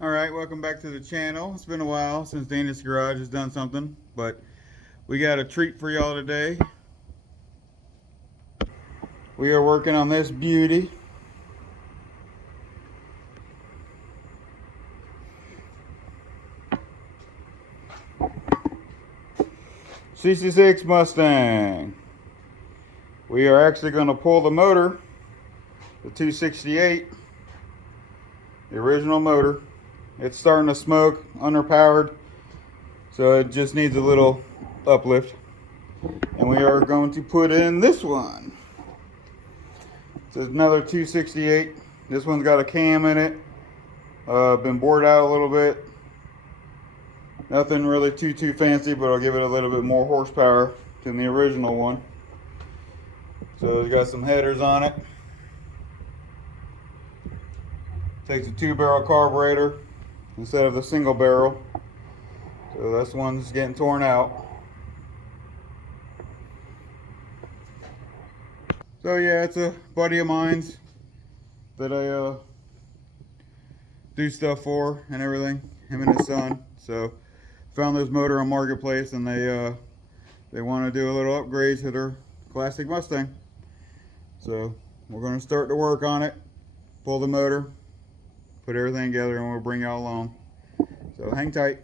Alright, welcome back to the channel. It's been a while since Dana's Garage has done something, but we got a treat for y'all today. We are working on this beauty. CC6 Mustang. We are actually going to pull the motor, the 268, the original motor. It's starting to smoke, underpowered, so it just needs a little uplift. And we are going to put in this one. It's another 268. This one's got a cam in it. Been bored out a little bit. Nothing really too fancy, but I'll give it a little bit more horsepower than the original one. So it's got some headers on it. Takes a 2-barrel carburetor instead of the single barrel. So this one's getting torn out. So yeah, it's a buddy of mine's that I do stuff for and everything. Him and his son. So found this motor on Marketplace, and they want to do a little upgrade to their classic Mustang. So we're going to start to work on it, pull the motor, put everything together, and we'll bring y'all along. So hang tight.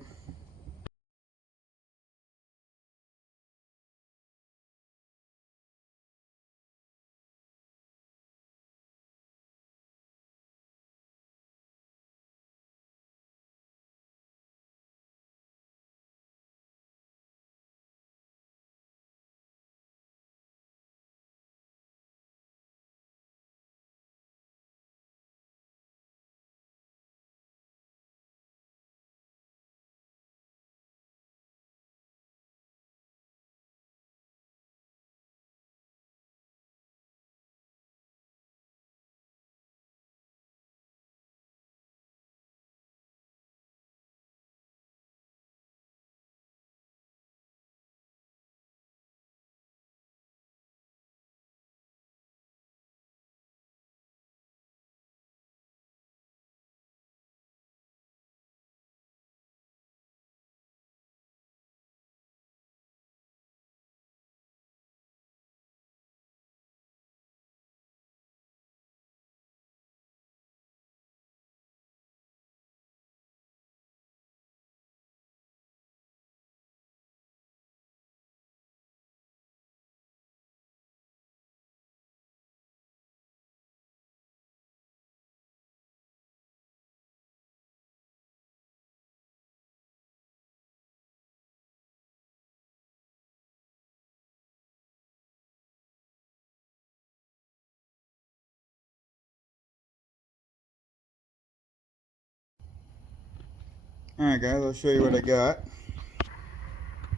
Alright guys, I'll show you what I got.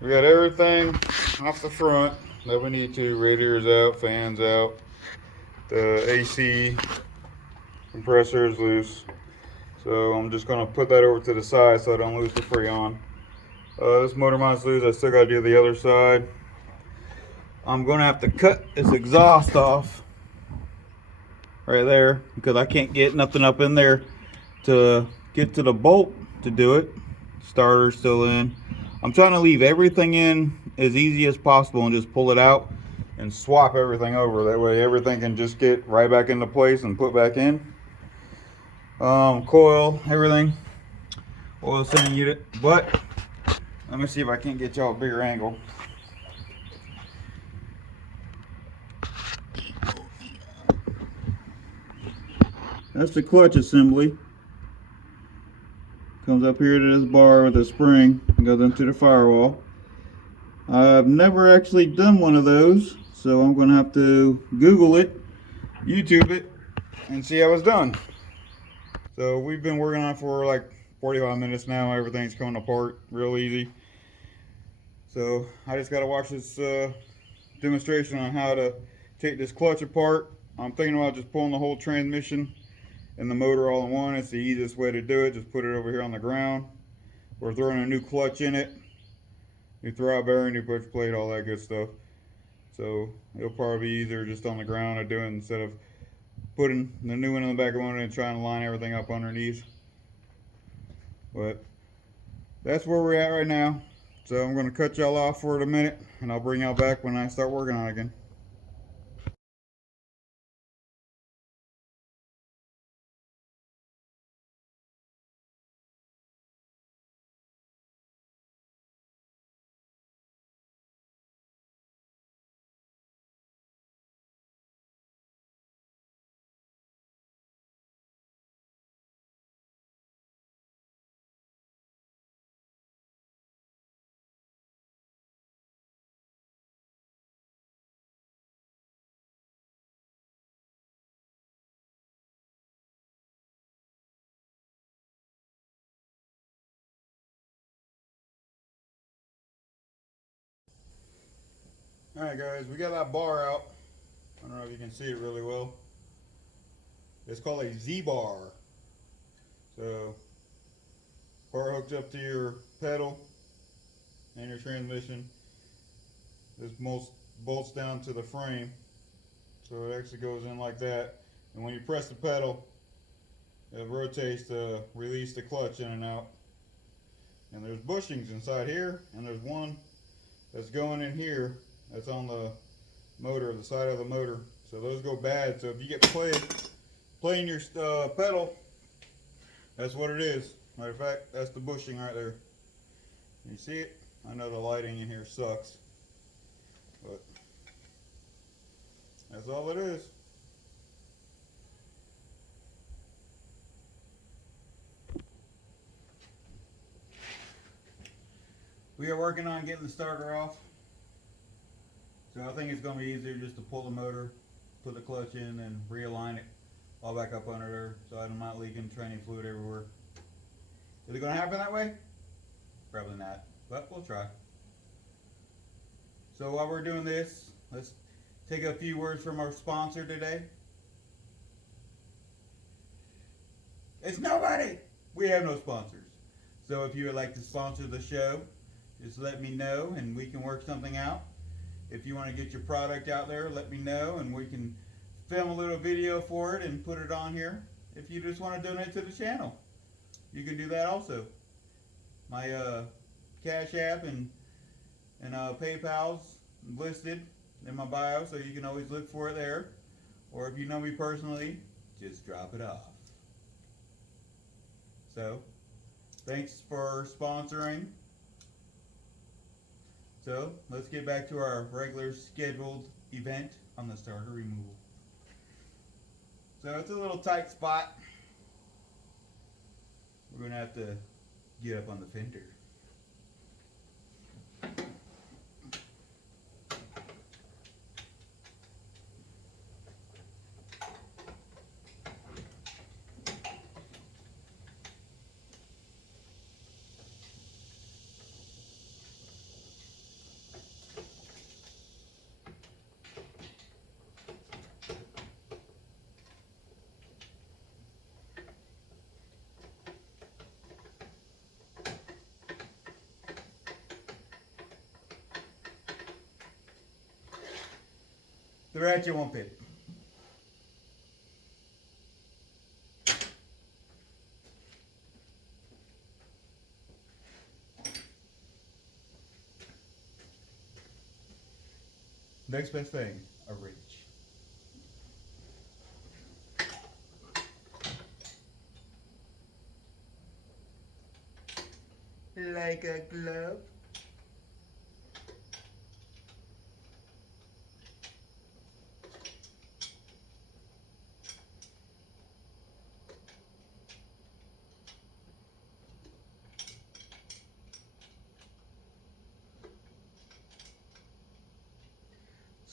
We got everything off the front that we need to. Radiators out, fans out. The AC compressor is loose. So I'm just going to put that over to the side so I don't lose the Freon. This motor mount's loose. I still got to do the other side. I'm going to have to cut this exhaust off right there because I can't get nothing up in there to get to the bolt to do it. Starter's still in. I'm trying to leave everything in as easy as possible and just pull it out and swap everything over. That way everything can just get right back into place and put back in. Coil, everything. Oil sending unit. But let me see if I can't get y'all a bigger angle. That's the clutch assembly. Comes up here to this bar with a spring and goes into the firewall. I've never actually done one of those, so I'm going to have to Google it, YouTube it, and see how it's done. So we've been working on it for like 45 minutes now. Everything's coming apart real easy. So I just got to watch this demonstration on how to take this clutch apart. I'm thinking about just pulling the whole transmission and the motor all in one. It's the easiest way to do it. Just put it over here on the ground. We're throwing a new clutch in it, new throb bearing, new push plate, all that good stuff. So it'll probably be easier just on the ground to do it instead of putting the new one in the back of the motor and trying to line everything up underneath. But that's where we're at right now. So I'm going to cut y'all off for a minute, and I'll bring y'all back when I start working on it again. Alright guys, we got that bar out. I don't know if you can see it really well. It's called a Z-bar. So, bar hooked up to your pedal and your transmission. This bolts down to the frame. So it actually goes in like that. And when you press the pedal, it rotates to release the clutch in and out. And there's bushings inside here, and there's one that's going in here that's on the motor, the side of the motor. So those go bad. So if you get playing your pedal, that's what it is. Matter of fact, that's the bushing right there. You see it? I know the lighting in here sucks, but that's all it is. We are working on getting the starter off. So I think it's going to be easier just to pull the motor, put the clutch in, and realign it all back up under there so I'm not leaking training fluid everywhere. Is it going to happen that way? Probably not, but we'll try. So while we're doing this, let's take a few words from our sponsor today. It's nobody! We have no sponsors. So if you would like to sponsor the show, just let me know and we can work something out. If you want to get your product out there, let me know and we can film a little video for it and put it on here. If you just want to donate to the channel, you can do that also. My Cash App and PayPal's listed in my bio, so you can always look for it there. Or if you know me personally, just drop it off. So, thanks for sponsoring. So, let's get back to our regular scheduled event on the starter removal. So, it's a little tight spot. We're going to have to get up on the fender. The ratchet won't fit. Next best thing, a wrench. Like a glove.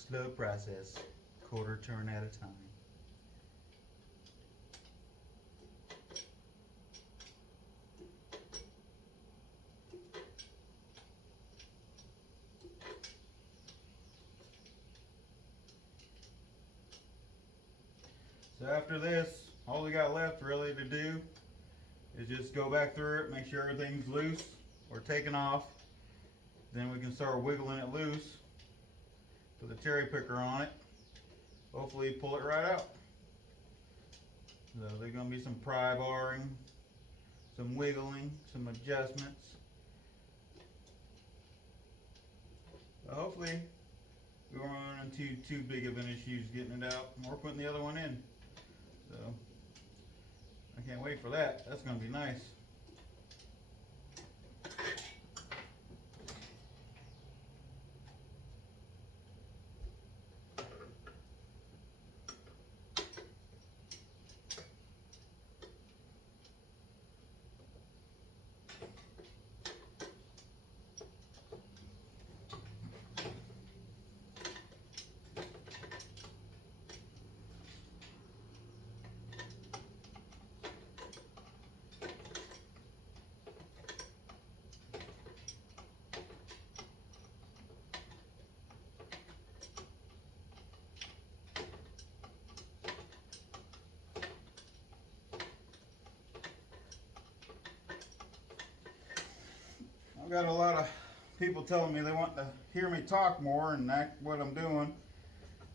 Slow process, quarter turn at a time. So after this, all we got left really to do is just go back through it, make sure everything's loose or taken off. Then we can start wiggling it loose with a cherry picker on it. Hopefully pull it right out. So there's going to be some pry barring, some wiggling, some adjustments. But hopefully we won't run into too big of an issue getting it out or putting the other one in. So I can't wait for that. That's going to be nice. I've got a lot of people telling me they want to hear me talk more and act what I'm doing.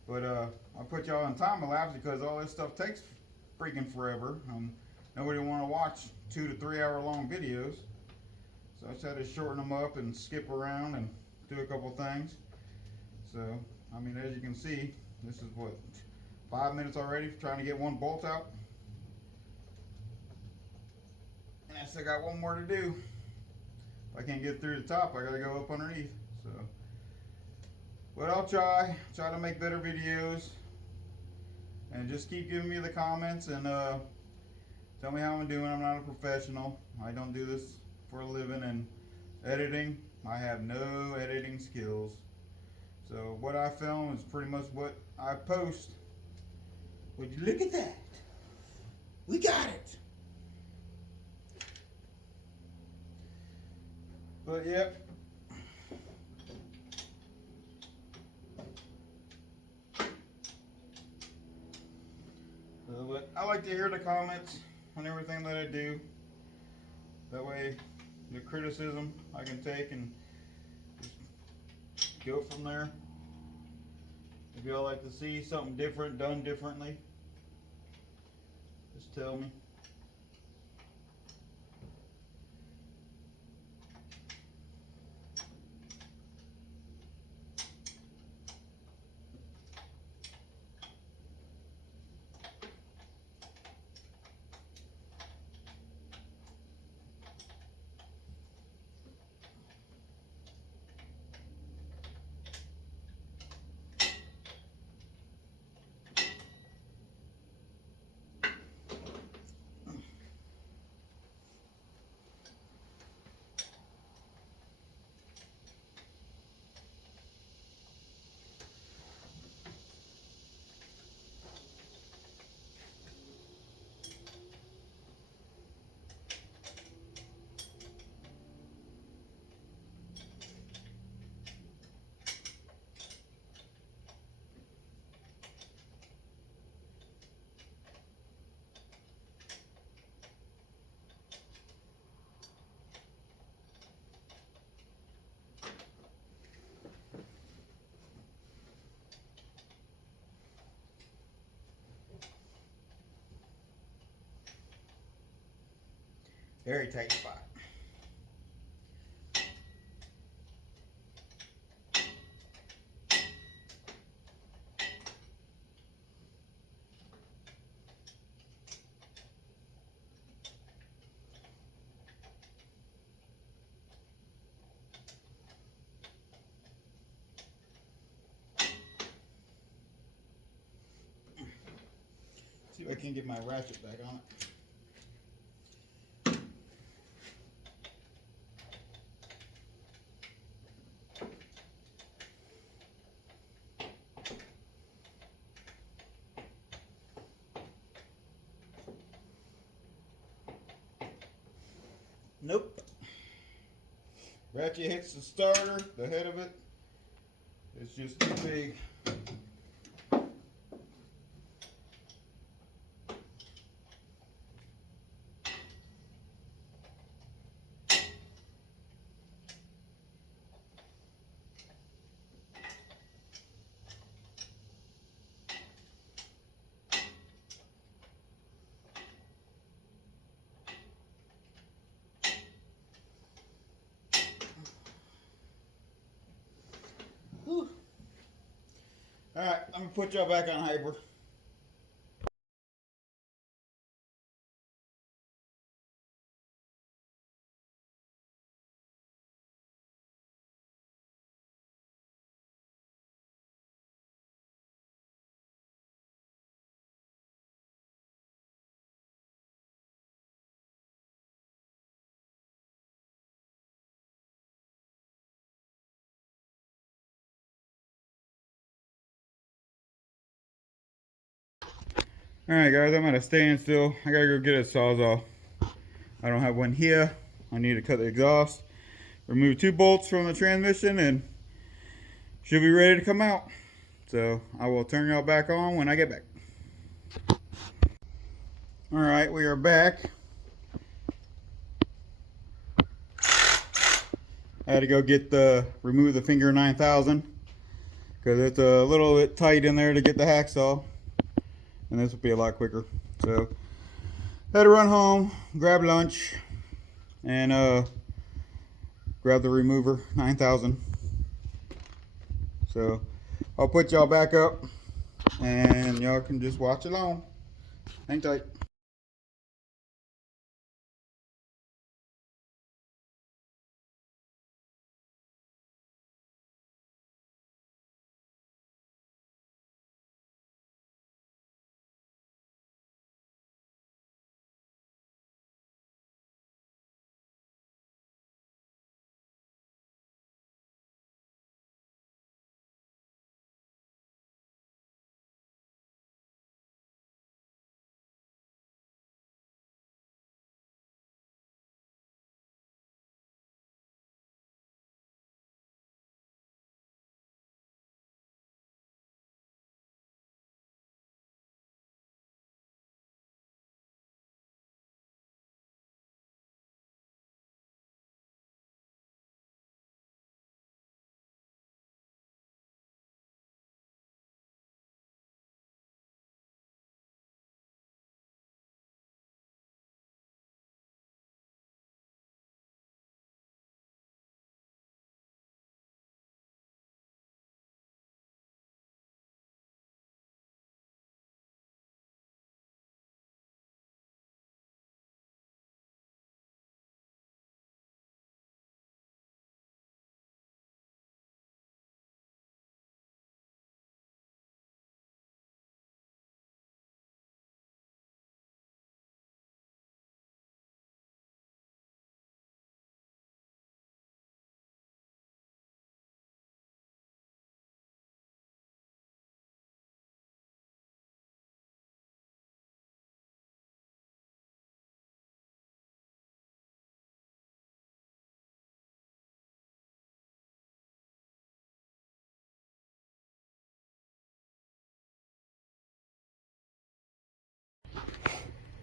But I put y'all in time lapse because all this stuff takes freaking forever. Nobody want to watch 2 to 3 hour long videos. So I just had to shorten them up and skip around and do a couple things. So, I mean, as you can see, this is what, 5 minutes already trying to get one bolt out. And I still got one more to do. If I can't get through the top, I gotta go up underneath. So, but I'll try to make better videos, and just keep giving me the comments and tell me how I'm doing. I'm not a professional. I don't do this for a living, and editing, I have no editing skills. So what I film is pretty much what I post. Would you look at that? We got it. But yep. But I like to hear the comments on everything that I do. That way, the criticism I can take and just go from there. If y'all like to see something different, done differently, just tell me. Very tight spot. See if I can get my ratchet back on it. Nope. Ratchet hits the starter, the head of it. It's just too big. Alright, I'm gonna put y'all back on hyper. Alright guys, I'm at a standstill. I gotta go get a sawzall. I don't have one here. I need to cut the exhaust, remove 2 bolts from the transmission, and should be ready to come out. So I will turn y'all back on when I get back. Alright, we are back. I had to go get remove the finger 9000 because it's a little bit tight in there to get the hacksaw, and this will be a lot quicker. So had to run home, grab lunch, and grab the remover 9000. So I'll put y'all back up and y'all can just watch along. Hang tight.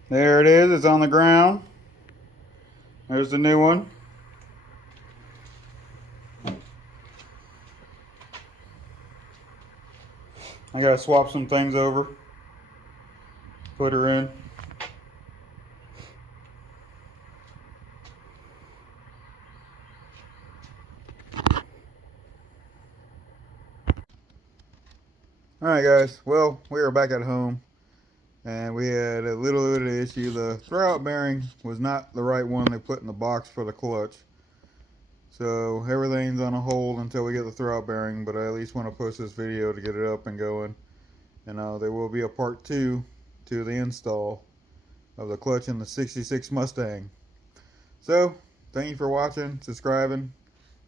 There it is, it's on the ground. There's the new one. I gotta swap some things over. Put her in. Alright guys, well, we are back at home. And we had a little bit of issue. The throwout bearing was not the right one they put in the box for the clutch. So everything's on a hold until we get the throwout bearing, but I at least want to post this video to get it up and going. And there will be a part 2 to the install of the clutch in the 66 Mustang. So, thank you for watching, subscribing.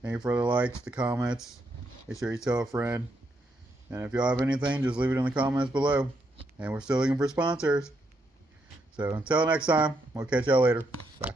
Thank you for the likes, the comments. Make sure you tell a friend. And if y'all have anything, just leave it in the comments below. And we're still looking for sponsors. So until next time, we'll catch y'all later. Bye.